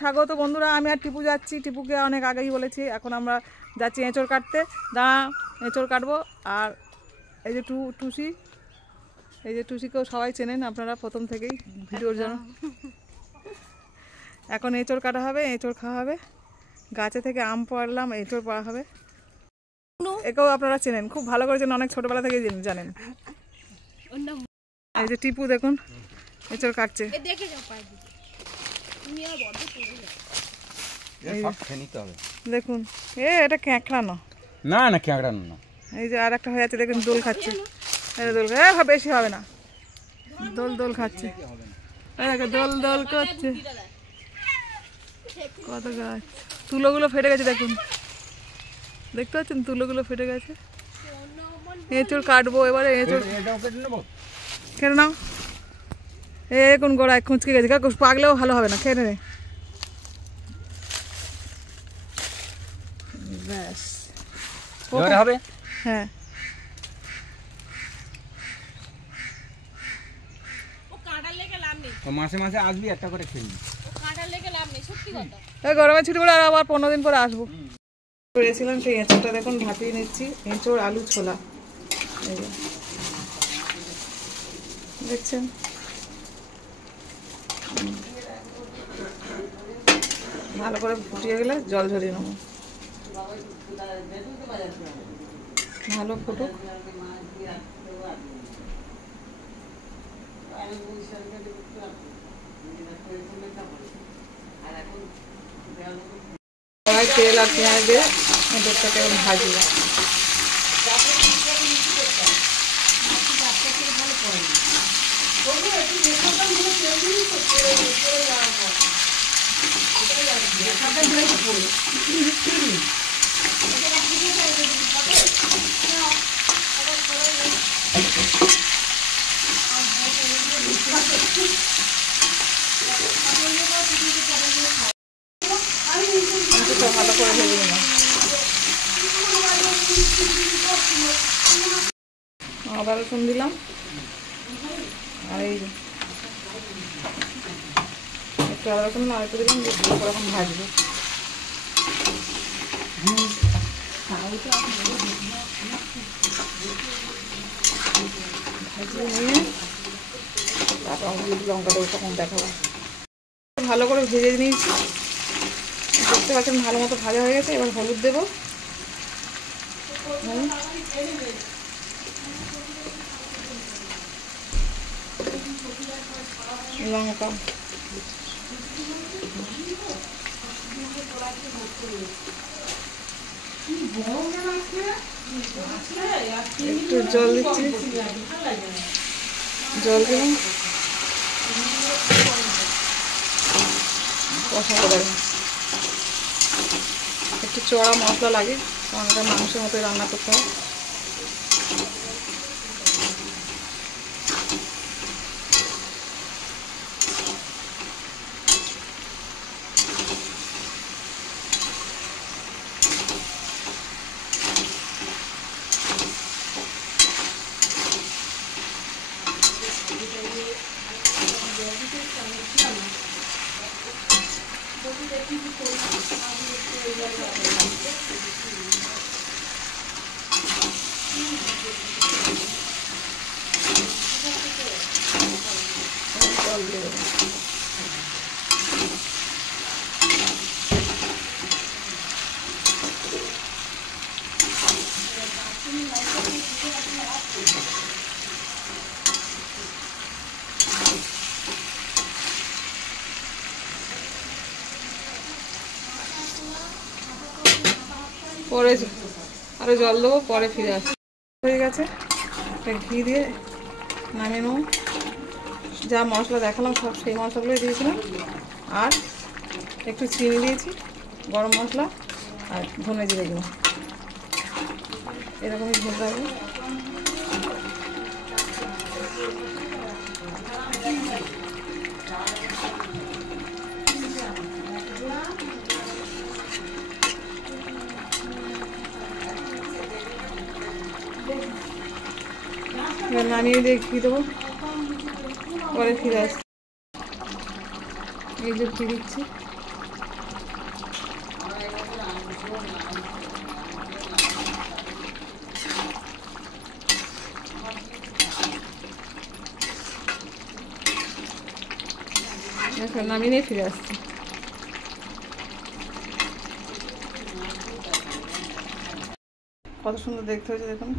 স্বাগত বন্ধুরা, আমি আর টিপু যাচ্ছি। টিপুকে অনেক আগেই বলেছি, এখন আমরা যাচ্ছি এঁচড় কাটতে। দাঁড়া, এঁচড় কাটবো। আর এই যে টুসি, এই যে টুসিকেও সবাই চেনেন আপনারা প্রথম থেকেই ভিডিওর জন্য। এখন এঁচড় কাটা হবে, এঁচড় খাওয়া হবে। গাছে থেকে আম পাড়লাম, এঁচড় পাড়া হবে। একেও আপনারা চেনেন, খুব ভালো করে চেনেন, অনেক ছোটবেলা থেকেই জানেন। এই যে টিপু দেখুন এঁচড় কাটছে। দেখুন এটা ক্যাঁকড়ানো না, না ক্যাঁকড়ানো না। এই যে আর একটা হয়ে যাচ্ছে দেখুন, দোল খাচ্ছে। দোল বেশি হবে না, দোল খাচ্ছে, দোল দোল করছে। কত গাছ, তুলোগুলো ফেটে গেছে দেখুন, দেখতে পাচ্ছেন তুলোগুলো ফেটে গেছে। এঁচড় কাটবো এবারে, এঁচড় কেটে নাও। এখন গোড়ায় খুঁচকে গেছে, পাকলেও ভালো হবে না, খেয়ে নে। ব্যাস হবে। হ্যাঁ, মাসে মাসে আসবি, একটা করে খেলবি। গরমে ছুটি পড়ে আবার 15 দিন পরে আসবো। করেছিলাম সেই এঁচড়টা দেখুন ভাপিয়ে নিচ্ছি। এঁচড় আলু ছোলা, এই যে দেখছেন। ভালো করে ফুটিয়ে গেলে জল ঝরিয়ে নেবো, ভালো ফুটুক। তেল আর পেঁয়াজ দিয়ে এঁচড়টাকে ভাজবো। ভালো করে ভেজে নিলাম। আদা রসুন দিলাম, আর এই একটু আদা রসুন আর একটু দিলাম, ওরকম ভাজবো। ভাজিয়ে নিয়ে তারপর লঙ্কা দেবো, তখন দেখাবো। ভালো করে ভেজে নিয়েছি, দেখতে পাচ্ছেন ভালো মতো ভাজা হয়ে গেছে। এবার হলুদ দেবো, লঙ্কা, একটু জল দিচ্ছি, জল দিলাম, কষা করে। একটু চড়া মশলা লাগে, কারণ এটা মাংসের মতো রান্না করতে হয়। পরে আরো জল দেবো, পরে ফিরে আসছি। হয়ে গেছে, ঘি দিয়ে নামিয়ে নেব। যা মশলা দেখালাম সব সেই মশলাগুলোই দিয়েছিলাম, আর একটু চিনি দিয়েছি, গরম মশলা আর ধনে জিরে গুঁড়ো, এরকমই ঝোল রাখবো। নামিয়ে দিয়ে ঘি দেবো, পরে ফিরে আসছি। এই যে ঘি দিচ্ছি, নামিয়ে নিয়ে ফিরে আসছি। কত সুন্দর দেখতে হয়েছে দেখুন।